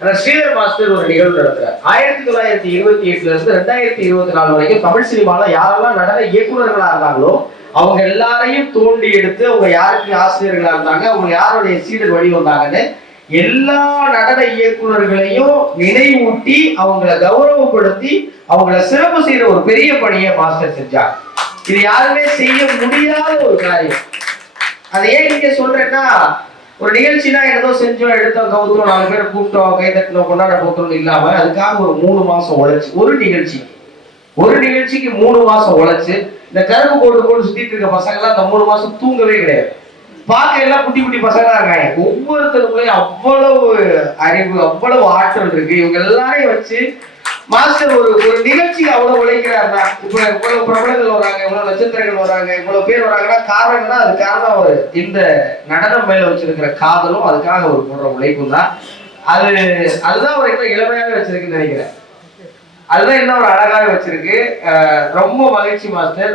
Sridhar master ஒரு நிகழ்வு நடத்துறார். 1928 இருந்து 2024 வரைக்கும் தமிழ் சினிமால யாரெல்லாம் நடன இயக்குநர்களா இருந்தாங்களோ அவங்க எல்லாரையும் தோண்டி எடுத்து அவங்க யாருக்கு ஆசிரியர்களா இருந்தாங்க, அவங்க யாருடைய சீடர் வழி வந்தாங்கன்னு எல்லா நடன இயக்குநர்களையும் நினைவூட்டி அவங்களை கௌரவப்படுத்தி அவங்கள சிறப்பு செய்யற ஒரு பெரிய பணியை மாஸ்டர் செஞ்சாங்க. இது யாருமே செய்ய முடியாத ஒரு காரியம். அதை ஏன் நீங்க சொல்றேன்னா, ஒரு நிகழ்ச்சினா ஏதோ செஞ்சோம், எடுத்தோம், கவுத்தோம், 4 பேர் கூப்பிட்டோம், கை தட்டினோம், கொண்டாட போட்டோம் இல்லாம அதுக்காக ஒரு 3 மாசம் உழைச்சு ஒரு நிகழ்ச்சிக்கு 3 மாசம் உழைச்சு இந்த கரும்பு போட்டு சுத்திட்டு இருக்க பசங்க எல்லாம் அந்த 3 மாசம் தூங்கவே கிடையாது. பார்க்க எல்லாம் குட்டி குட்டி பசங்களா இருக்காங்க. ஒவ்வொருத்தருக்குள்ளேயும் அவ்வளவு அறிவு, அவ்வளவு ஆற்றல் இருக்கு. இவங்க எல்லாரையும் வச்சு மாஸ்டர் ஒரு நிகழ்ச்சிக்கு அவ்வளவு உழைக்கிறாருன்னா, இப்ப இவ்வளவு பிரபலங்கள் வராங்க, இவ்வளவு நட்சத்திரங்கள் வராங்க, இவ்வளவு பேர் வராங்கன்னா காரணம்னா அது காரணம் அவர் இந்த நடனம் மேல வச்சிருக்கிற காதலும் அதுக்காக ஒரு போடுற உழைப்பும் தான். அதுதான் அவர் இன்னும் இளமையாக வச்சிருக்குன்னு நினைக்கிறேன். அதுதான் இன்னும் ஒரு அழகாக வச்சிருக்கு. ரொம்ப மகிழ்ச்சி மாஸ்டர்.